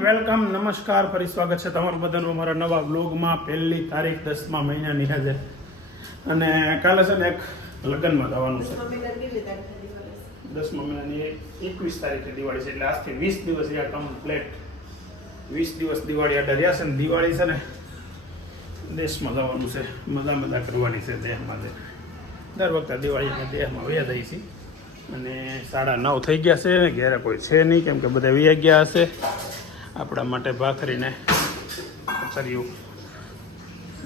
Welcome, નમસ્કાર, ફરી સ્વાગત છે તમારું બધાનું અમારા નવા બ્લોગમાં. 1લી તારીખ 10મા મહિનાની આજે, અને કાલે છે ને એક લગ્નમાં જવાનું છે. 10મા મહિનાની 21 તારીખે દિવાળી છે, એટલે આજથી 20 દિવસ રહ્યા કમ્પ્લેટ. 20 દિવસ દિવાળી આડા રહ્યા છે, ને દિવાળી છે ને દેશમાં જવાનું છે, મજા કરવાની છે દેહમાં. દર વખતે દિવાળીને દેહમાં વયા જાય છે. અને 9:30 થઈ ગયા છે, ઘેરે કોઈ છે નહીં, કેમ કે બધા વયા ગયા હશે. આપણા માટે ભાખરીને કર્યું.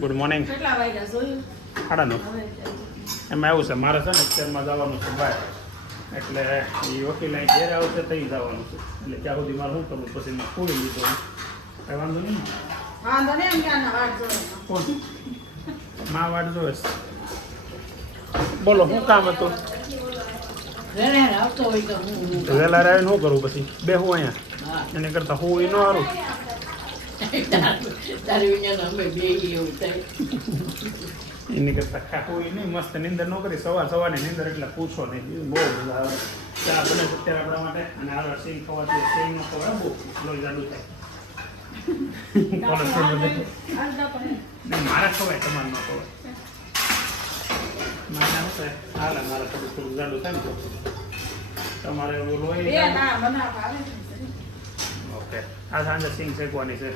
Good morning. 9:30 એમાં એવું છે, મારે છે ને અત્યારમાં જવાનું છે બહાર, એટલે એ વકીલ અહીં ઘેરે આવશે ત્યાં જવાનું છે. એટલે ત્યાં સુધી મારે શું કરવું, પછી મેં ખોલી લીધું. કઈ વાંધો નહીં માં વાટ જોઈશ. બોલો શું કામ હતું? વહેલા આવીને શું કરું પછી? બેહું અહીંયા એને કરતા હું એ ન હારું. એની કરતા ખાવું એ નહીં, મસ્ત નીંદર ન કરી. સવારની નીંદર એટલે પૂછો નહીં, બહુ મજા આવે. ચા બને અત્યારે આપણા માટે, અને આગળ સિંગ ખવાથી સિંગ ન ખવાય, બહુ લોહી જાડું થાય. મારે ખવાય, તમારે ન ખવાય. હાલે મારે થોડું જાડું થાય ને તો તમારે લોહી. ઓકે, આ સાંજે સિંગ શેકવાની છે.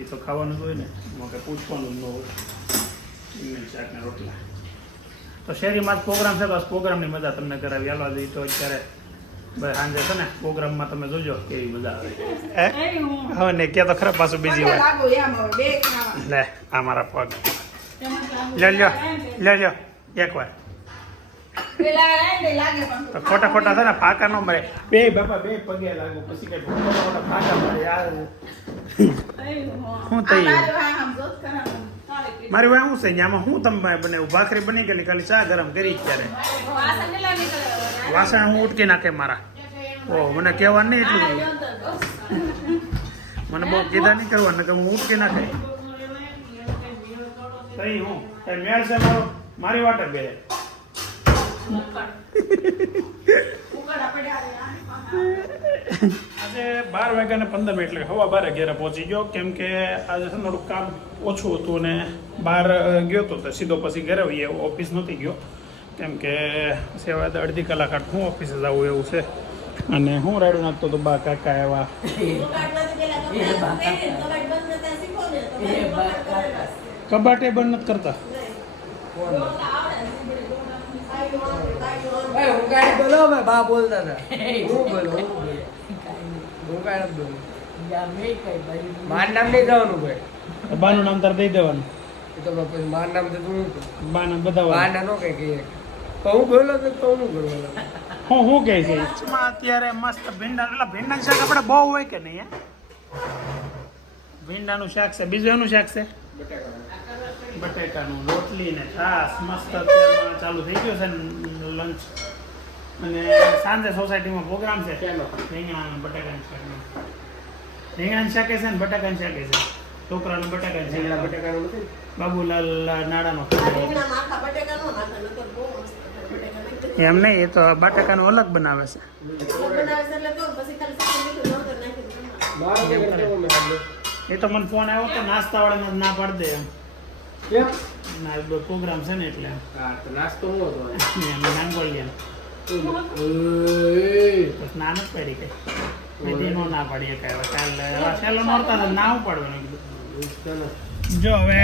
એ તો ખાવાનું જ હોય ને, કે પૂછવાનું જ ન હોય. રીંગણ શાક ને રોટલા તો શેરીમાં જ પ્રોગ્રામ છે, બસ પ્રોગ્રામની મજા તમને કરાવી. હાલો જઈ તો અત્યારે ભાઈ સાંજે છે ને પ્રોગ્રામમાં તમે જોજો કેવી મજા આવે. હવે ને ક્યાં તો ખરાબ પાછું બીજી વાર લે આ મારા પગ લ્યો એક વાર તો ખોટા છે ને ફાકા ન મળે. બે બાપા બે પગે લાગુ, પછી કઈ ખોટા ફાકા મળે યાર. શું થઈ મારી વાત શું છે આમાં? શું તમે બનાવ્યું? ભાખરી બની ગયેલી, ખાલી ચા ગરમ કરી ત્યારે વાસણ હું ઉટકી નાખે મારા. ઓહ, મને કહેવાનું નહીં એટલું બધું, મને બહુ કીધા નહીં કરવાનું કે હું ઉટકી નાખે. કઈ હું કઈ મેળ છે મારો? મારી વાટે બે આજે 12:15 એટલે 12:15 ઘેરે પહોંચી ગયો, કેમ કે આજે છે થોડુંક કામ ઓછું હતું ને બહાર ગયો હતો તો સીધો પછી ઘરે આવીએ. ઓફિસ નહોતી ગયો, કેમ કે સેવા અડધી કલાક હું ઓફિસે જવું એવું છે. અને હું રાડું નાખતો તો બા કાકા એવા કબાટે બંધ નથી કરતા. બાનું નામ તાર દઈ દેવાનું. બાના બધા હું કહે છે અત્યારે મસ્ત ભીંડા. ભીંડાનું શાક આપણે બહુ હોય કે નહીં? ભીંડાનું શાક છે. બીજું એનું શાક છે બટેકાનું, રોટલી ને છાસ. મસ્ત અત્યારમાં ચાલુ થઈ ગયો છે લંચ. અને સાંજે સોસાયટીમાં પ્રોગ્રામ છે. રીંગણાનું બટાકાનું શાક. રીંગણાનું શાકે છે ને બટાકાનું શાકે છે. છોકરાનું બટાકાનું છે. બટાકાનું બાબુલાલ નાડાનો એમ નહીં, એ તો બટાકાનું અલગ બનાવે છે. એ તો મને ફોન આવ્યો તો નાસ્તા વાળાને ના પાડી દે એમ. પ્રોગ્રામ છે ને એટલે નાસ્તો નાંગોલિયા ના નથી પાડી કઈ નો ના પાડીએ કઈ. કાલે છેલ્લો નોરતા ના ઉપાડવાનું. જો હવે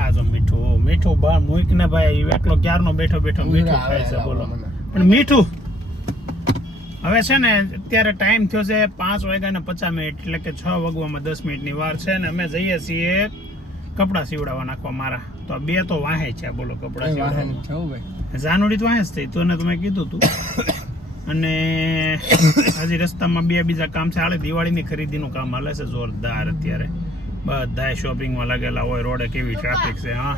આ જો મીઠું બહાર મૂક ને ભાઈ, એકલો ક્યારનો બેઠો મીઠું ખાય છે. બોલો પણ મીઠું હવે છે ને અત્યારે ટાઈમ થયો છે 5:50, એટલે કે 6 વાગવામાં 10 મિનિટની વાર છે. ને અમે જઈએ છીએ કપડાં સીવડાવવા નાખવા મારા. તો 2 તો વાહે છે. બોલો કપડાં સીવડાવવા જાનુડી તો વાહે જ થઈ, તને તમે કીધું તું. અને હજી રસ્તામાં 2 બીજા કામ છે. હાલે દિવાળીની ખરીદીનું કામ હાલે છે જોરદાર. અત્યારે બધા શોપિંગમાં લાગેલા હોય. રોડે કેવી ટ્રાફિક છે. હા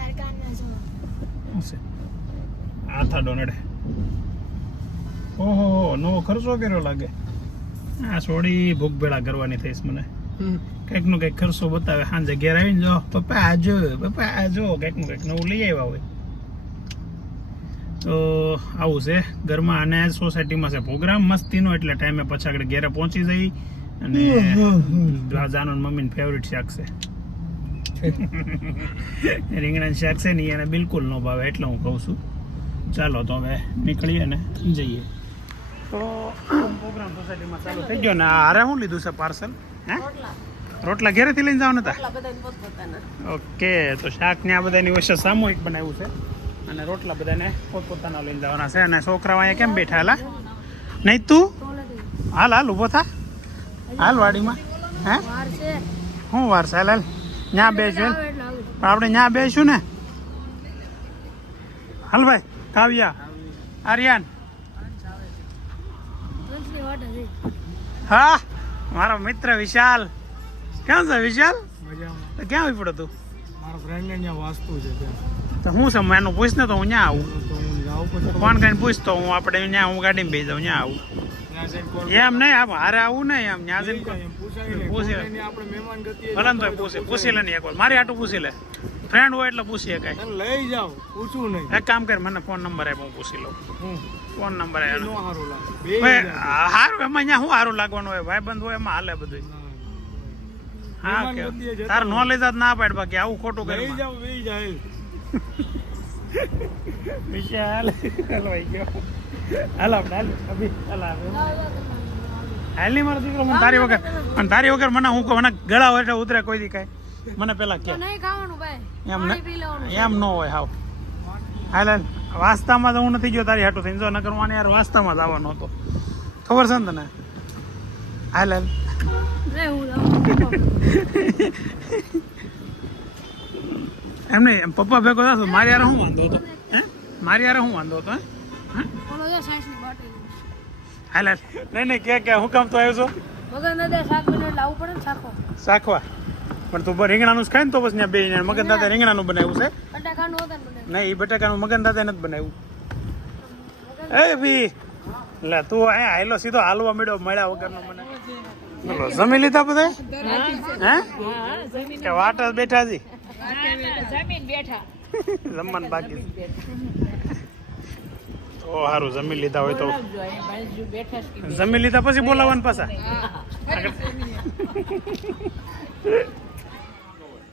આથા ડોનેડે. ઓહો, નવો ખર્ચો કર્યો લાગે. આ છોડી ભૂખ ભેળા કરવાની થઈશ મને. કંઈક નો કંઈક ખર્ચો બતાવે. સાંજે ઘેર આવીને જો પપ્પા આજો કંઈક નું કંઈક નવું લઈ આવ્યા હોય. તો આવું છે ઘરમાં. અને સોસાયટીમાં છે પ્રોગ્રામ મસ્તીનો, એટલે ટાઈમે પછી આગળ ઘેરે પહોંચી જઈ. અને જાનુ મમ્મીનું ફેવરિટ શાક છે રીંગણાનું શાક છે ને, એને બિલકુલ ન ભાવે, એટલે હું કહું છું. ચાલો તો હવે નીકળીએ ને જઈએ. તો પ્રોગ્રામ સોસાયટીમાં ચાલુ થઈ ગયો ને. હારે શું લીધું છે પાર્સલ? હે, રોટલા ઘેરેથી લઈને જવાના હતા? ઓકે, તો શાક ને આ બધાની વચ્ચે સામૂહિક બનાવ્યું છે, અને રોટલા બધાને પોતપોતાના લઈને જવાના છે. અને છોકરાઓ અહીંયા કેમ બેઠા? હાલા નહીં તું હાલ હાલ ઊભો થા, હાલ વાડીમાં. હે શું વાર છે? હાલ હાલ ત્યાં બેસું, પણ આપણે ત્યાં બેસું ને. હાલ ભાઈ, કાવ્યા, આર્યન. હા, મારો મિત્ર વિશાલ. કેમ છે વિશાલ? તો ક્યાં આવી પડો તું? મારા ફ્રેન્ડ ને ત્યાં વાસ્તુ છે તો હું છે એનું પૂછ ને, તો હું ત્યાં આવું. ફોન કરીને પૂછતો હું, આપણે ત્યાં હું ગાડીમાં બેસી જાઉં, ત્યાં આવું. એમ નહીં, હારે આવું નહીં, એમ ત્યાં જઈને પૂછી લે. ભલે ને તો પૂછી લે ને એક વાર, મારી હાટું પૂછી લે. ફ્રેન્ડ હોય એટલે પૂછી શકાય. લઈ જાવ, પૂછવું નહીં. એક કામ કર, મને ફોન નંબર આપ, હું પૂછી લઉં. ફોન નંબર સારું એમાં અહીંયા શું સારું લાગવાનું હોય? ભાઈબંધ હોય એમાં હાલે બધું. હા, કે તાર નો લઈ જાત ના પાડ, બાકી આવું ખોટું કરી જાવ વેઈ જાય. વિશાલ હલવાઈ ગયો. હાલ આપણે હાલ અભી હાલ આવે. હાલ નહીં મારો દીકરો, મને તારી વગર, અને તારી વગર મને હું કહું, મને ગળા હોય ઉતરે કોઈ દી કાંઈ. મને પેલા કે એમ ન હોય હાવ. હાલ હાલ, વાસ્તામાં તો હું નથી ગયો તારી હાટું થઈને, જો નકર હું યાર વાસ્તામાં જ આવવાનો હતો, ખબર છે ને તને? હાલ હાલ એમ નહીં, એમ પપ્પા ભેગો થતો મારી યાર શું વાંધો હતો? હે, મારી યાર શું વાંધો હતો? હાલ હાલ, નહીં નહીં, કે હું કામ તો આવ્યો છો શાખવા? પણ તું રીંગણાનું જ ખાય ને, તો બસ ત્યાં બે મગન દાદા રીંગણાનું બનાવ્યું છે. નહીં, એ બટાકાનું મગન દાદા નથી બનાવ્યું. એ ભી લે તું અહીંયા હાલો સીધો હાલવા મળ્યો, મળ્યા વગરનો મને. જમી લીધા બધા? હે, કે વાટ જ બેઠા જી? જમવાનું બાકી તો સારું, જમી લીધા હોય તો જમી લીધા પછી બોલાવવાનું પાછા.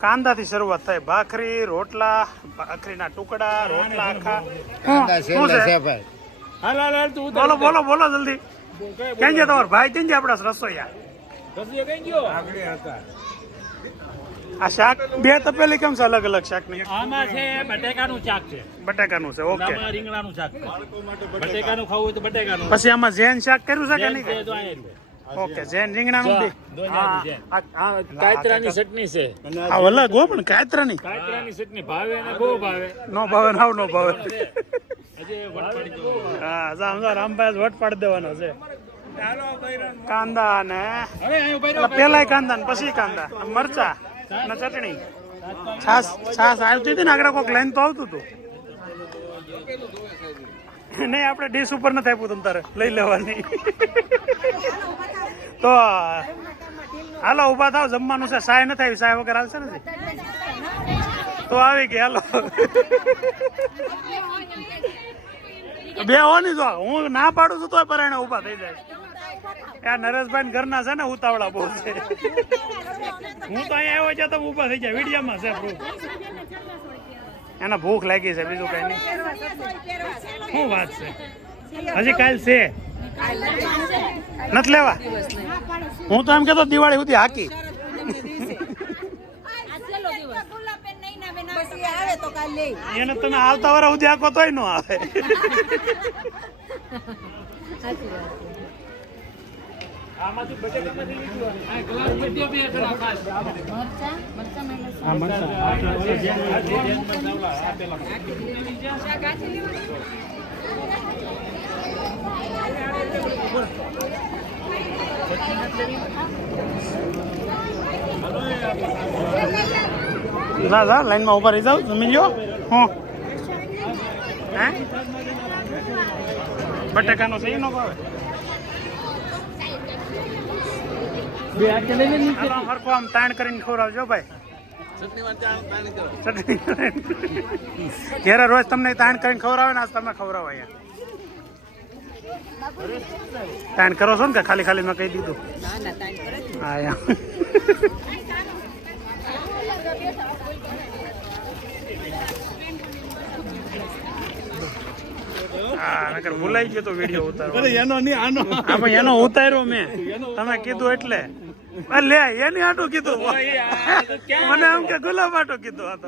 કાંદાથી શરૂઆત થાય, ભાખરી, રોટલા, ભાખરીના ટુકડા, રોટલા આખા. બોલો બોલો બોલો જલ્દી. કેમ છે તમારો ભાઈ? કેમ છે આપડા રસોઈયા? આ શાક બે તપેલી કેમ છે અલગ અલગ શાક ની? આમાં છે બટેકાનું શાક છે. બટાકાનું છે, ઓકે. રીંગણાનું શાક છે. બટેકાનું ખાવું હોય તો બટેકાનું. પછી આમાં જૈન શાક કર્યું છે કે નહીં? ઓકે, જૈન રીંગણાનું બી. કાયતરાની ચટણી છે. આ અલગ હો, પણ કાયતરાની ચટણી ભાવે ને બહુ ભાવે. નો ભાવે નાવ નો ભાવે. હા, રામભાઈ વટ પાડી દેવાનો છે. કાંદા ને પેલા કાંદા ને પછી કાંદા, મરચા ને ચટણી, છાસ આવતી હતી ને આગળ કોઈક લાઈન તો આવતું હતું. નહીં, આપણે ડીશ ઉપર નથી આપ્યું તમ તારે લઈ લેવાની. તો હાલો ઉભા થાવ, જમવાનું છે. સાય નથી આવી, સાય વગર હાલશે નથી. તો આવી ગઈ, હાલો બે હોની. જો હું ના પાડું છું તો પરાણે ઉભા થઈ જાય. આ નરેશભાઈ ઘરના છે ને ઉતાવળા બહુ છે. હું તો અહીંયા આવ્યો છે તો ઉભા થઈ જાય, વિડીયામાં છે પ્રૂફ. એને ભૂખ લાગી છે, બીજું કઈ નહીં. શું વાત છે? હજી કાલ છે નથી લેવા? હું તો એમ કેતો દિવાળી સુધી હાકી. એને તમે આવતા વાળા સુધી આખો તોય ન આવે. લાઈન માં ઉભા રહી જાવ, જમી લો. હું હે બટાકાનો છે, એનો ભાવે હરખો આમ તાણ કરીને ખવડાવજો ભાઈ. ચટણી ઘેરે રોજ તમને તાણ કરીને ખવડાવે ને આજ તમે ખવડાવો અહીંયા તાણ કરો છો ને કે ખાલી ખાલી મેં કહી દીધું હા નકર ભૂલાઈ ગયો તો વિડીયો ઉતારવો એનો ઉતાર્યો મેં તમે કીધું એટલે લે એની આટું કીધું મને એમ કે ગુલાબ આટું કીધું હતો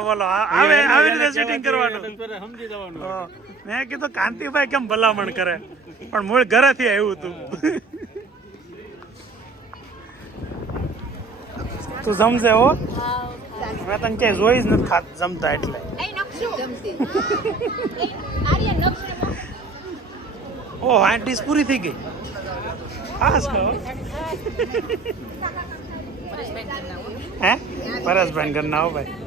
બોલો આવે આવી રીતે સેટિંગ કરવાનું મેં કીધું કાંતિભાઈ કેમ ભલામણ કરે પણ મૂળ ઘરેથી આવ્યું હતું તું જમશે હો મેં તને ક્યાંય જોઈ જ નથી ખાત જમતા એટલે ઓ આ ડીશ પૂરી થઈ ગઈ ખાસ કહો હે પરેશભાઈ ઘરના હો ભાઈ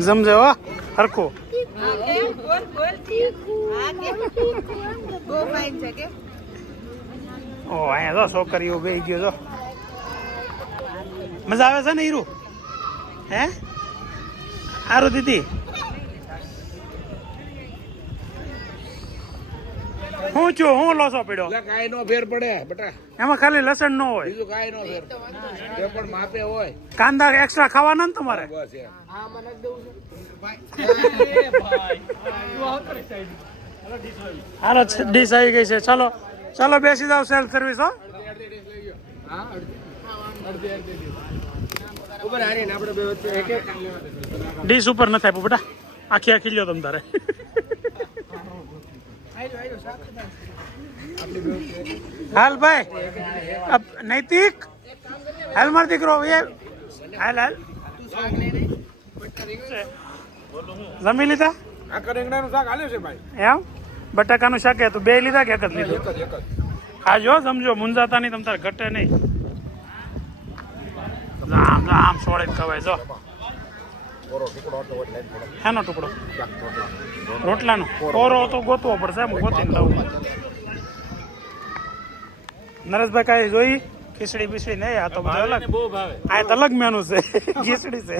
જમજે હો હરખો ઓ અહીંયા જો છોકરીઓ બેસી ગયો જો મજા આવે છે ને હીરું હે સારું દીદી હું છું હું લોસો પડ્યો કાંઈ નો ફેર પડે બેટા એમાં ખાલી લસણ નો હોય બીજું કાંઈ નો ફેર જે પણ માપે હોય કાંદા એક્સ્ટ્રા ખાવાના ને તમારે બસ હાલો ડીશ આવી ગઈ છે ચાલો ચાલો બેસી જાવ સેલ્ફ સર્વિસ હો ડીશ ઉપર નથી આપ્યું બેટા આખી આખી લ્યો તમ તારે હાલ ભાઈ નૈતિક હાલ માર દીકરો હાલ હાલ જમી લીધા એમ બટાકાનું શાક તું બે લીધા કે એક જ લીધું હા જો સમજો મુંજાતા નહીં તમ તારે ઘટે નહીં આમ આમ સોળે ખવાય જો એનો ટુકડો રોટલાનો કોરો તો ગોતવો પડશે ગોતીને લાવું નરેશભાઈ કાંઈ જોઈ ખીચડી બીસડી નહીં આ તો બધું અલગ આ તો અલગ મેનુ છે ખીચડી છે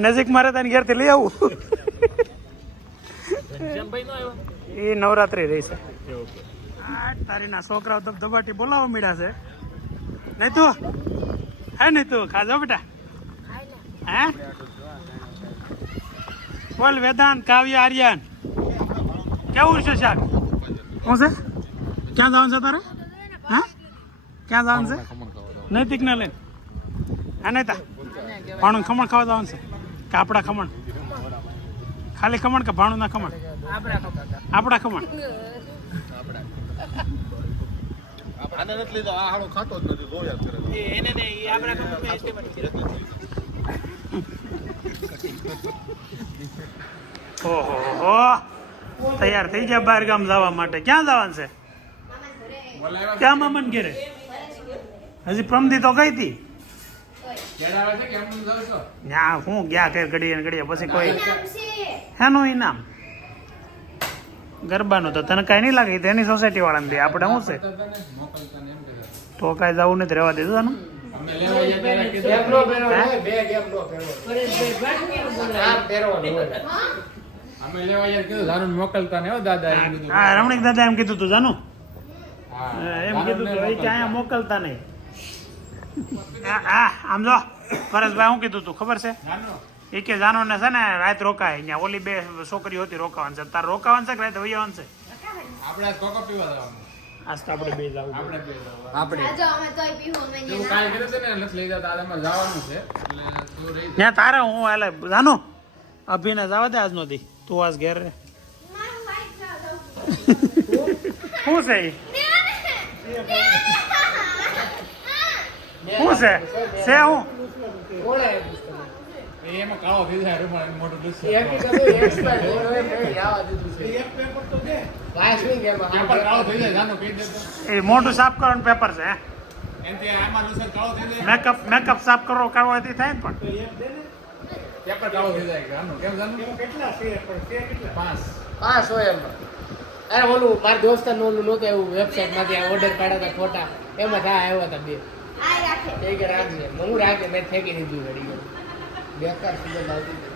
નજીક મારે તને ઘેરથી લઈ આવું એ નવરાત્રી રહી છે તારી ના છોકરાઓ ધબધબાટી બોલાવો મીડા છે નહીં તું હે નહીં તું ખાજો બેટા હે બોલ વેદાંત કાવ્ય આર્યન કેવું છે શાક શું છે ક્યાં જવાનું છે તારે હા ક્યાં જવાનું છે નૈતિક ને લઈને હા નહીં તા ભાણું ખમણ ખાવા જવાનું છે કે આપણા ખમણ ખાલી ખમણ કે ભાણું ના ખમણ આપણા ખમણ ઓહો તૈયાર થઈ ગયા બહાર ગામ જવા માટે ક્યાં જવાનું છે ક્યાં મામન ઘેરે હજી પ્રમદી તો ગઈ હતી હું ગયા કે ઘડીએ ઘડીએ પછી કોઈ હેનું ઇનામ ગરબાનું તો તને કઈ નહીં લાગે તેની સોસાયટી વાળાને દે આપણે શું છે તો કઈ જવું નથી રહેવા દીધું આનું હા રમણીક દાદા એમ કીધું તું જાનું એમ કીધું તું અહીંયા મોકલતા નહીં આમ જો પરેશભાઈ શું કીધું તું ખબર છે એ કે જાનો ને છે ને રાત રોકાય અહીંયા ઓલી બે છોકરીઓ હતી રોકાવાનું છે તારે રોકાવાનું છે કે રાત વૈયાવાનું છે આજ તો આપણે બે જવું ત્યાં તારે હું એટલે જાનો અભિને જવા દે આજ નથી તું આજ ઘેર રે શું છે શું છે હું એ મોટું સાફ કરવાનું પેપર છે મેકઅપ સાફ કરો કાઢવાથી થાય ને પણ પેપર કાળો થઈ જાય આનું કેમ જાનું કેટલા છે પણ છે કેટલા 5 હોય એમાં. અરે ઓલું મારા દોસ્તાર ઓલું નહોતું એવું વેબસાઇટ માંથી ઓર્ડર કાઢ્યા હતા ફોટા એમાં થાય આવ્યા હતા 2 એ કે રાખજે હું રાખે મેં ફેંકી દીધું ઘડી બેકાર સુગંધ આવતી હતી.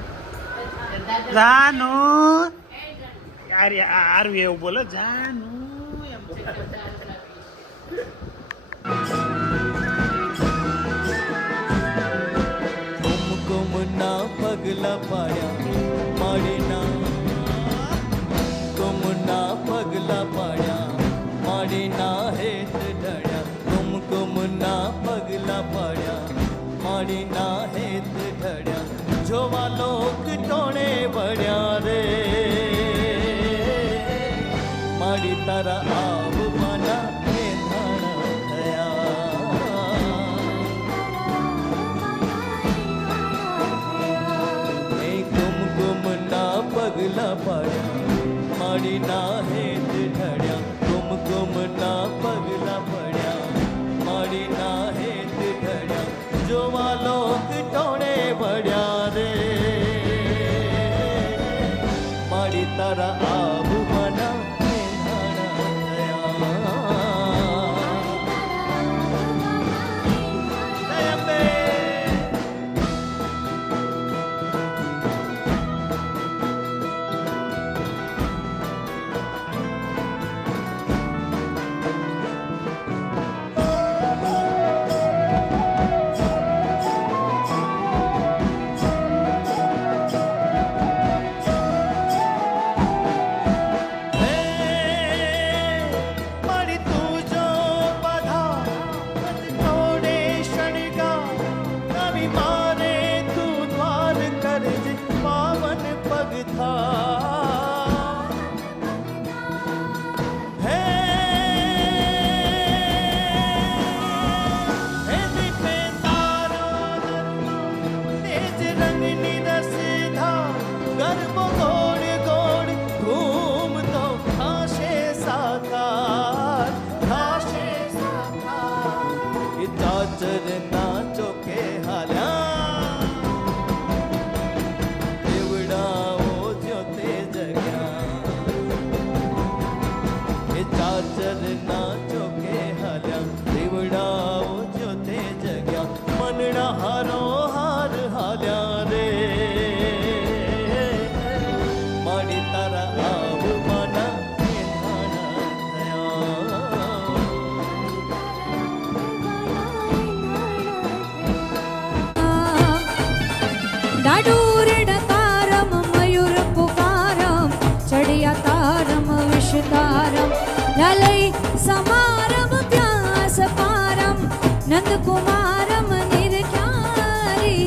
જાનુ આરવી એવું બોલો જાનુ એમ બોલે. કુમકુમના પગલા પાડ્યા માડીના કુમના પગલા પાડ્યા માડીના હેત ઢળ્યા કુમકુમના પગલા પાડ્યા માડીના હેત ઢળ્યા જોવા લોક ટોણે વળ્યા રે માડી તારા આવવાના મેધાણા થયા એ કુમકુમના પગલા પાડ્યા માડીના હેત ઢળ્યા કુમકુમના પગલા પડ્યા માડીના હેત ઢળ્યા જોવા લોક ટોણે વળ્યા રે માડી તારા આવવાના મેધાણા થયા બે મારી તું જો બધા તોડે શણગા નવી મારે તું દ્વાર કરજે પાવન પગ થા હે દીપે તારો તેજ રંગની રસધા ગરબો ગોળ ગોળ ઘૂમતો ખાશે સાકાર ખાશે સાકાર એ ચાચરના ચોકે હાલ્યા દેવડાઓ જ્યોતે જગ્યા એ ચાચરના ચોકે હાલ્યા દેવડાઓ જ્યોતે જગ્યા મનડા હારો હાર હાલ્યા રે માડી તારા આવવાના મેધાણા डाडूर डकारम मयूर पुकारम चढ़िया तारम विषतारम ललय समारम प्यास पारम नंद कुमारम निर्ख्यारी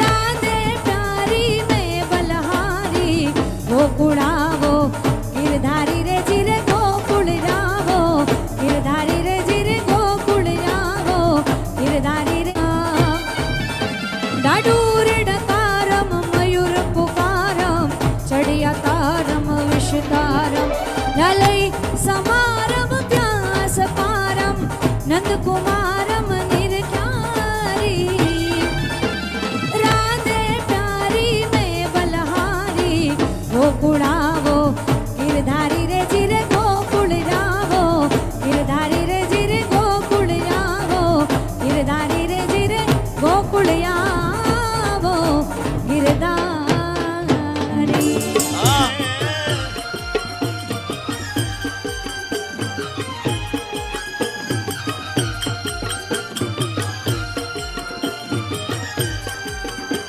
राधे प्यारी में बलहारी गोकुड़ावो गिरधारी रे जिरे गोकुल रावो गिरधारी रे जिरे गोकुल रावो गिरधारी रे डाडूर डकारम मयूर पुकारम चढ़िया तारम विषतारम ललय समारम प्यास पारम नंद कुमारम निर्ख्यारी राधे प्यारी में बलहारी गोकुड़ावो गिरधारी रे जिरे गोकुल रावो गिरधारी रे जिरे गोकुल रावो गिरधारी रे जिरे गोकुल आवो गिरधारी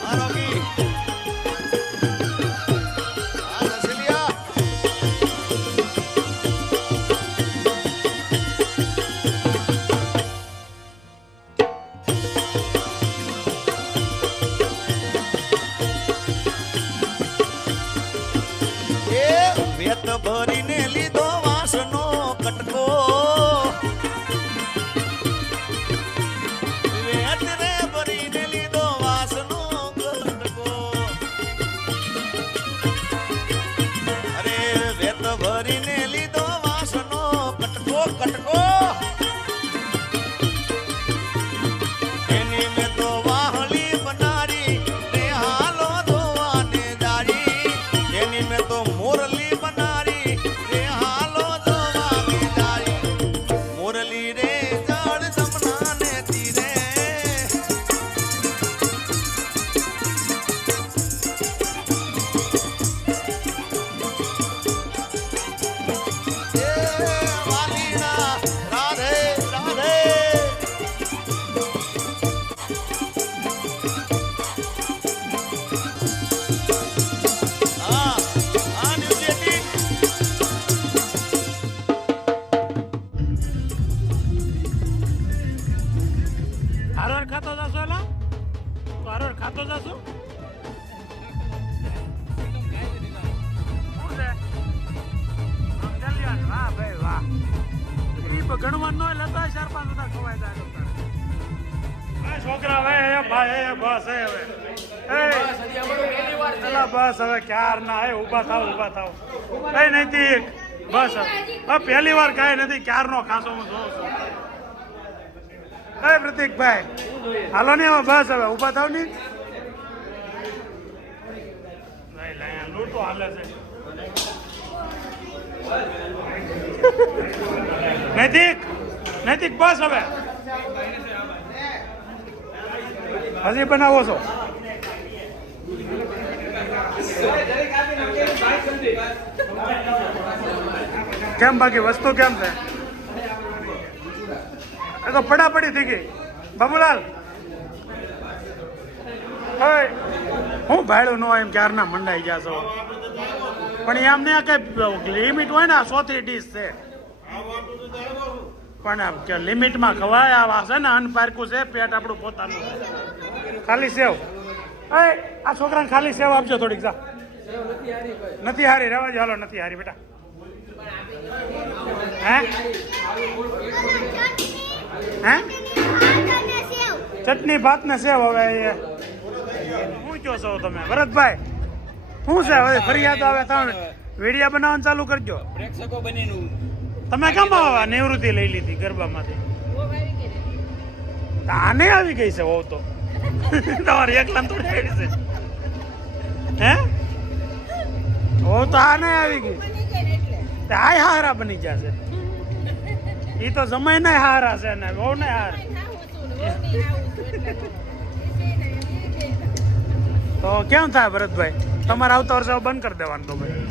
આરોગી આ રસલિયા એ વેત ભરીને લીધો વાસનો કટકો વેત રે ભરીને લીધો વાસનો કટકો અરે વેત ભરીને લીધો વાસનો કટકો કટકો તો જશું શું છે જલ્યાન વાહ ભાઈ વાહ ઈ ગણવા ન લેતા 4-5 બધા ખવાય જાય છોકરા હવે ભાઈ બસ હવે બસ હવે ક્યાર ના હે ઉભા થાવ કઈ નથી બસ હવે પહેલી વાર કાંઈ નથી ક્યાર નો ખાસો હું જોઉં છું પ્રતિકભાઈ હાલો ને હવે બસ હવે ઉભા થાવ ને લૂંટો હાલે છે નૈતિક બસ હવે હજી બનાવો છો કેમ બાકી વસ્તુ કેમ છે એ તો પડાપડી થઈ ગઈ બાબુલાલ હું ભાડું ન હોય એમ ક્યારના મંડાઈ ગયા છો પણ એમ ને કઈ લિમિટ હોય ને 100 ડીશ છે પણ કે લિમિટમાં ખવાય આ છે ને અનપારકું છે પેટ આપણું પોતાનું ખાલી સેવ આ છોકરાને ખાલી સેવ આપજો થોડીક જા નથી હારી રહેવા જ હાલો નથી હારી બેટા હે ચટણી ભાત ને સેવ હવે શું કહો છો તમે ભરતભાઈ શું છે હવે ફરિયાદ આવે તમે વિડીયો બનાવવાનું ચાલુ કરજો પ્રેક્ષકો બનીનું તમે કેમ આવા નિવૃત્તિ લઈ લીધી ગરબામાંથી આને આવી ગઈ છે હોવ તો તમારે એકલા થોડી આવી છે હે હોવ તો આને આવી ગઈ આય હારા બની જશે એ તો જમાઈ ને હારા છે ને બહુ ને હાર તો કેમ થાય ભરતભાઈ તમારે આવતા વર્ષે બંધ કરી દેવાનું તો ભાઈ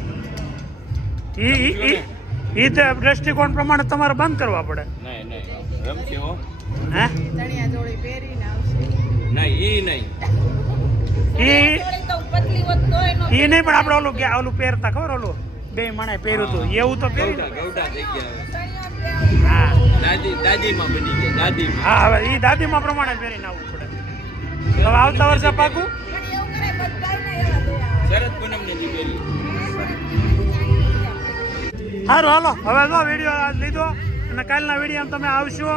ઈ તે દ્રષ્ટિકોણ પ્રમાણે તમારે બંધ કરવા પડે નહીં રમશે હો હે ચણિયા ચોળી પહેરીને આવશે નહીં ઈ નહીં પણ આપણે ઓલું પહેરતા ખબર ઓલું બે માણે પહેર્યું હતું એવું તો પહેર્યું ગૌડા થઈ ગયા હા દાદીમાં બની ગયા દાદીમાં હા હવે ઈ દાદીમાં પ્રમાણે પહેરીને આવવું પડે હવે આવતા વર્ષે પાકું શરદ પૂનમની દીકરી સારું હાલો હવે જો વિડીયો લીધો અને કાલના વિડીયો તમે આવશો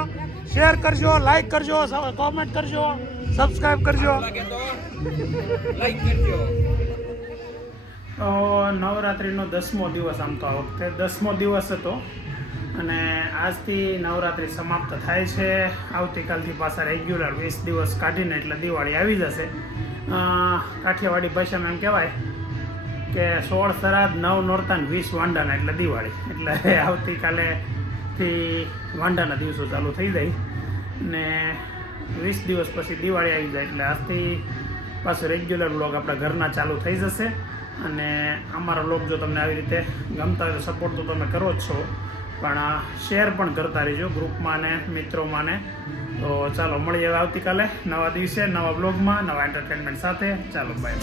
શેર કરજો લાઈક કરજો કોમેન્ટ કરજો સબસ્ક્રાઇબ કરજો લાઈક કરજો નવરાત્રિનો 10મો દિવસ આમ તો આ વખતે 10મો દિવસ હતો અને આજથી નવરાત્રિ સમાપ્ત થાય છે આવતીકાલથી પાછા રેગ્યુલર 20 દિવસ કાઢીને એટલે દિવાળી આવી જશે કાઠિયાવાડી ભાષામાં એમ કહેવાય કે 16 શ્રાદ્ધ 9 નોરતા 20 વાંડાના એટલે દિવાળી એટલે આવતીકાલેથી વાંડાના દિવસો ચાલુ થઈ જાય ને 20 દિવસ પછી દિવાળી આવી જાય એટલે આજથી પાછું રેગ્યુલર બ્લોગ આપણા ઘરના ચાલુ થઈ જશે અને અમારો બ્લોગ જો તમને આવી રીતે ગમતા હોય તો સપોર્ટ તો તમે કરો જ છો પણ શેર પણ કરતા રહીજો ગ્રુપમાં ને મિત્રોમાં ને તો ચાલો મળીએ હવે આવતીકાલે નવા દિવસે નવા બ્લોગમાં નવા એન્ટરટેનમેન્ટ સાથે ચાલો બાય.